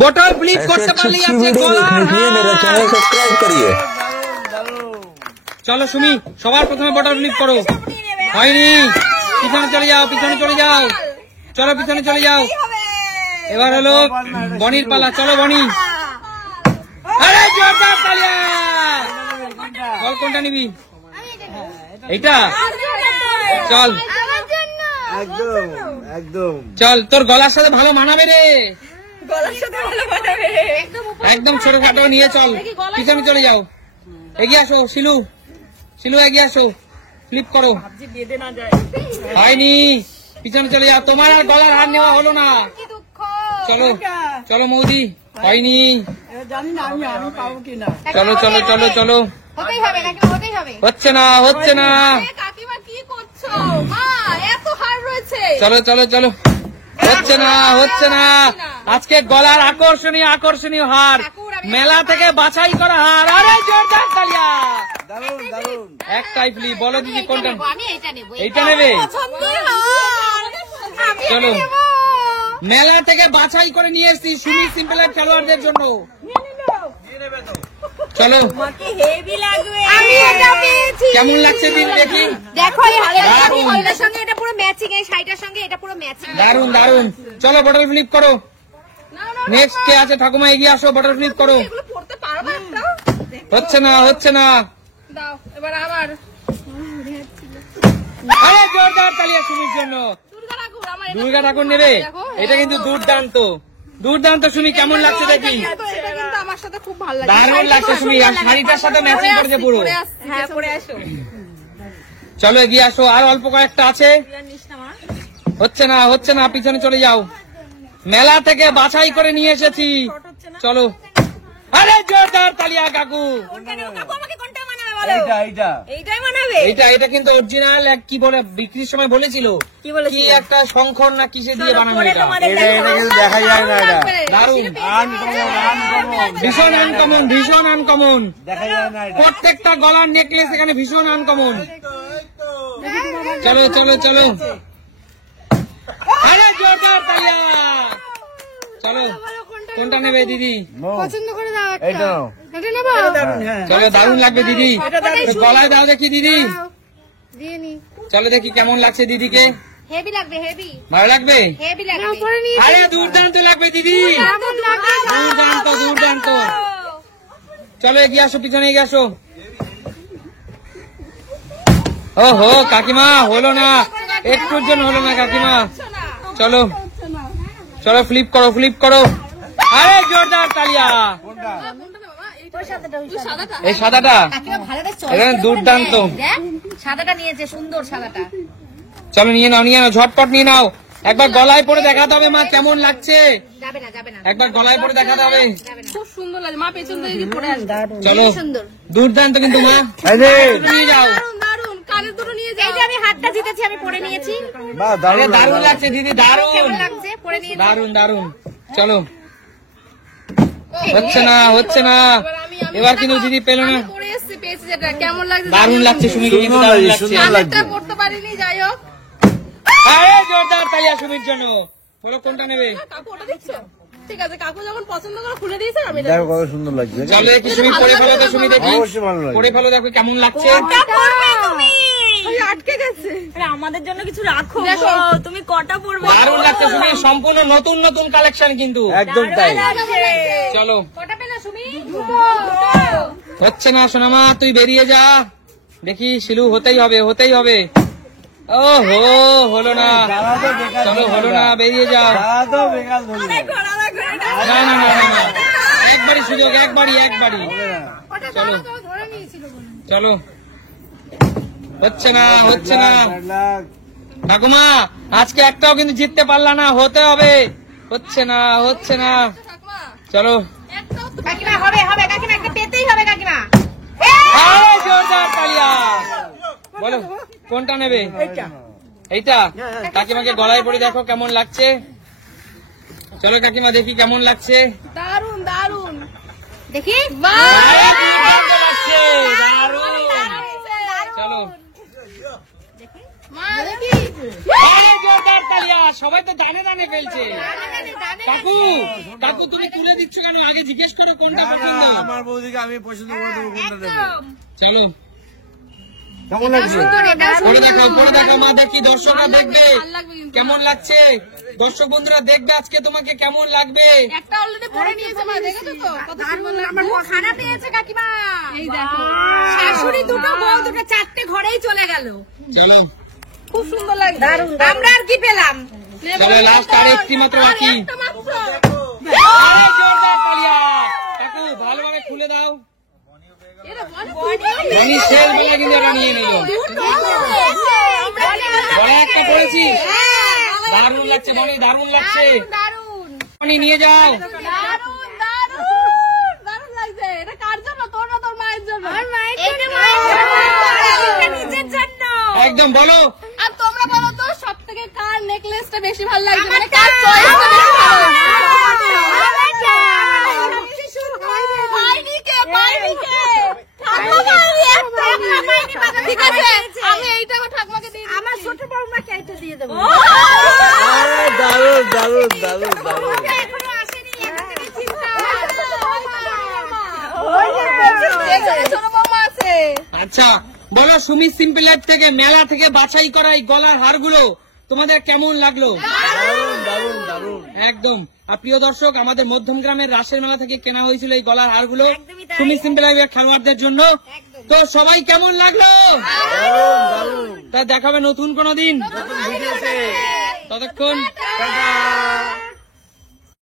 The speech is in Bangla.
बोतल फ्लिप করতে পারলেই আছে গলার হার। চলো সুমি, সবার প্রথমে বটল ফ্লিপ করো। হয়নি, পিছনে চলে যাও, পিছনে চলে যাও, চলো পিছনে চলে যাও। এবার হলো বনির পালা, চলো বনি। আরে জোরদার তালিয়া। বল কোনটা নিবি? এইটা চল, একদম একদম চল, তোর গলার সাথে ভালো মানাবে রে, গলার সাথে ভালো মানাবে। একদম ছোট খাটো নিয়ে চল, পিছনে চলে যাও। এগিয়ে আসো শিলু, শিলু এগিয়ে আসো, ফ্লিপ করো। বেঁধে না যায়। হয়নি, পিছনে চলে যাও, তোমার আর গলার হার নেওয়া হলো না। চলো চলো মৌদি, হয়নি, জানি না আমি পাবো কিনা। চলো চলো চলো চলো, হতেই হবে নাকি, হতেই হবে। হচ্ছে না হচ্ছে না, কাকিমা কি করছো? মা এত হার রয়েছে। চলো চলো চলো, হচ্ছে না হচ্ছে না। আজকে গলার আকর্ষণীয় আকর্ষণীয় হার, মেলা থেকে বাছাই করা হার। আরে জোরদার তালিয়া, দারুন দারুন। একটাই ফ্লি, বলো দিদি কোনটা? আমি এইটা নেব। এইটা নেবে? পছন্দের হার। আমি এটা চলো, নেব। মেলা থেকে বাছাই করে নিয়ে এসেছি সুমি সিম্পলের খেলোয়াড়দের জন্য। চলো, তোমাকে হেভি লাগবে। আমি এটা পেয়েছি। কেমন লাগছে দিদি দেখি? দেখো এই দারুণ। হলদের সঙ্গে এটা পুরো ম্যাচিং, এই শাড়িটার সঙ্গে এটা পুরো ম্যাচিং। দারুন দারুন, চলো বটল ফ্লিপ করো। নেক্সট কে আছে? ঠাকুমা এগিয়ে আসো, বটল ফ্লিপ করো। এগুলো পড়তে পারবে একটা? হচ্ছে না হচ্ছে না, দাও এবার আবার। আরে জোরদার তালিয়া সুমির জন্য। দুর্গা ঠাকুর আমার দুর্গা ঠাকুর নেবে? এটা কিন্তু দুর্দান্ত দুর্দান্ত। সুমি কেমন লাগছে দেখি? এটা কিন্তু আমার সাথে খুব ভালো লাগে। দারুণ লাগছে সুমি, আর শাড়িটার সাথে ম্যাচিং করেছে পুরো। হ্যাঁ পরে আসো। চলো এগিয়ে আসো, আর অল্প কয়েকটা আছে। হচ্ছে না হচ্ছে না, পিছনে চলে যাও, মেলা থেকে বাছাই করে নিয়ে এসেছি। চলো, আরে জোরদার তালিয়া কাকু। আমাকে কোনটা মানাবে বলো? এইটা এইটা এইটাই মানাবে। এটা এটা কিন্তু অরিজিনাল, এক কি বলে বিক্রির সময় বলেছিল, কি বলেছিল? কি একটা শঙ্খর না কিসে দিয়ে বানানো পরে এটা। তোমাদের এটা এটা কিন্তু দেখা যায় না, এটা দারুণ, ভীষণ আনকমন, ভীষণ আনকমন। দেখা যায় না এটা। প্রত্যেকটা গলার নেকলেস এখানে ভীষণ আনকমন। চলো চলো চলো, আরে জোরদার তালিয়া। চলো, কোনটা নেবে দিদি? পছন্দ করে দাও একটা। এইটা নাও। এটা নেব? চলো, দারুণ লাগবে দিদি। গলায় দাও দেখি দিদি, দিয়ে নি। চলো দেখি কেমন লাগছে দিদিকে। হেভি লাগবে, হেভি। ভালো লাগবে? হেভি লাগবে। পরে নি। আরে দুর্দান্ত লাগবে দিদি, কেমন লাগবে? দুর্দান্ত দুর্দান্ত। চলো এগিয়ে আসো, পিছনে এগিয়ে আসো। ওহো কাকিমা, হলো না, একটুর জন্য হলো না কাকিমা। চলো চলো, ফ্লিপ করো ফ্লিপ করো। আরে জোরদার তালিয়া। এই সাদাটা কাকিমা ভালোটা চয়েস এখানে করে দুর্দান্ত। নেয়। দেখ, সাদাটা নিয়েছে, সুন্দর সাদাটা। চলো নিয়ে নাও, নিয়ে নাও, ঝটপট নিয়ে নাও। একবার গলায় পরে দেখাতে হবে মা কেমন লাগছে, যাবে না, যাবে না। একবার গলায় পরে দেখাতে হবে। যাবে না। খুব সুন্দর লাগে। মা পেছন থেকে পরে আসবে। চলো, সুন্দর। দুর্দান্ত কিন্তু মা, এই যে নিয়ে যাও। দারুন দারুন, কানের দুটো নিয়ে এই যাও। যে আমি হাতটা জিতেছি, আমি পরে নিয়েছি। বাহ আরে দারুণ দারুণ লাগছে দিদি, দারুণ কেমন লাগছে? পরে নিয়েছি। দারুণ দারুণ। চলো, হচ্ছে না হচ্ছে না, এবার কিন্তু দিদি পেলো না। পরে এসেছি, পেয়েছি যেটা। কেমন লাগছে? দারুণ লাগছে সুমিকে, কিন্তু সুন্দর দারুণ লাগছে, লাগছে। সুন্দর লাগছে। কানেরটা পড়তে পারিনি, যাই হোক। আরে জোরদার তালিয়া সুমির জন্য। বলো কোনটা নেবে? কাকু ওটা দিচ্ছ? ঠিক আছে, কাকু যখন পছন্দ করে খুলে দিয়েছে, আমি এটা দেখো কত সুন্দর লাগছে। চলো দেখি সুমি, পরে ফেলো তো সুমি দেখি, অবশ্যই ভালো লাগছে। পরে ফেলো দেখো কেমন লাগছে। আটকে গেছে। আমাদের জন্য কিছু রাখো দেখো। গো, তুমি কটা পড়বে? দারুণ লাগছে সুমি, সম্পূর্ণ নতুন নতুন কালেকশন কিন্তু। একদম তাই। চলো, কটা পেলে সুমি? হচ্ছে না সোনামা, তুই বেরিয়ে যা। দেখি শিলু, হতেই হবে হতেই হবে। ও হো, হলো না। দাঁড়া তো বেকার চলো, ধরবে হলো না, না। বেরিয়ে যাও। দাঁড়া তো বেকার ধরবে না। না না না না না, একবারই সুযোগ, একবারই একবারই। চলো চলো, হচ্ছে না হচ্ছে না। ঠাকুমা আজকে একটাও কিন্তু জিততে পারলা না, হতে হবে। হচ্ছে না হচ্ছে না, চলো। কাকিমা হবে, হবে কাকিমা, একটা পেতেই হবে কাকিমা। আরে জোরদার তালিয়া। বলো কোনটা নেবে? এইটা? কাকিমাকে গলায় পরে দেখো কেমন লাগছে। চলো কাকিমা দেখি কেমন লাগছে। দারুন দারুন। দেখি। আরে দুর্দান্ত লাগছে, দারুণ। চলো, মা দেখি। আরে জোরদার তালিয়া। কালিয়া, সবাই তো দানে দানে ফেলছে। কাকু কাকু তুমি তুলে দিচ্ছ কেন? আগে জিজ্ঞেস করো কোনটা কঠিন না। আমার বৌদিকে আমি পছন্দ করে দেবো কোনটা দেবে। চলো কেমন লাগছে? পরে দেখো মা, দেখি দর্শকরা দেখবে কেমন লাগছে। দর্শক বন্ধুরা দেখবে আজকে তোমাকে কেমন লাগবে। একটা অলরেডি পরে নিয়েছে মা, দেখেছো তো কত সুন্দর লাগছে। আমার বউ খানা পেয়েছে কাকিমা। এই দেখো শাশুড়ি দুটো বউ দুটো চারটে ঘরেই চলে গেল। চলো খুব সুন্দর লাগছে। আমরা আর কি পেলাম? চলো লাস্ট আর একটি মাত্র বাকি। একটা মাত্র। আরে জোরদার কালিয়া। কাকু ভালোভাবে খুলে দাও। এটা বনি বনি শেষ বলে কিন্তু এটা নিয়ে নিল। বড় একটা পড়েছি, দারুণ লাগছে বনি, দারুণ লাগছে। দারুন বনি নিয়ে যাও। দারুন দারুন লাগছে। এটা কার জন্য? তোর না তোর মায়ের জন্য? আমার মায়ের নিজের জন্য। একদম বলো। আর তোমরা বলো তো সব থেকে কার নেকলেসটা বেশি ভালো লাগছে? মানে কার চয়েসটা বেশি ভালো লাগছে? ঠিক আছে, আমি এইটা আমার ঠাকুমাকে দিয়ে দিচ্ছি। আমার ছোট বৌমাকে এটা দিয়ে দেবো। দারুণ দারুণ দারুণ দারুণ। এখনো আসেনি, এখনো চিন্তা। ছোট বৌমা আছে। আচ্ছা বলো, সুমি সিম্পল লাইফ থেকে মেলা থেকে বাছাই করা এই গলার হারগুলো তোমাদের কেমন লাগলো? দারুণ দারুণ দারুণ। একদম। আর প্রিয় দর্শক, আমাদের মধ্যম গ্রামের রাসের মেলা থেকে কেনা হয়েছিল এই গলার হারগুলো একদমই তাই। সুমি সিম্পল লাইফের খেলোয়াড়দের জন্য। তো সবাই কেমন লাগলো? দারুণ দারুণ। তা দেখাবে নতুন কোনো দিন। ভিডিওতে ততক্ষণ টাটা।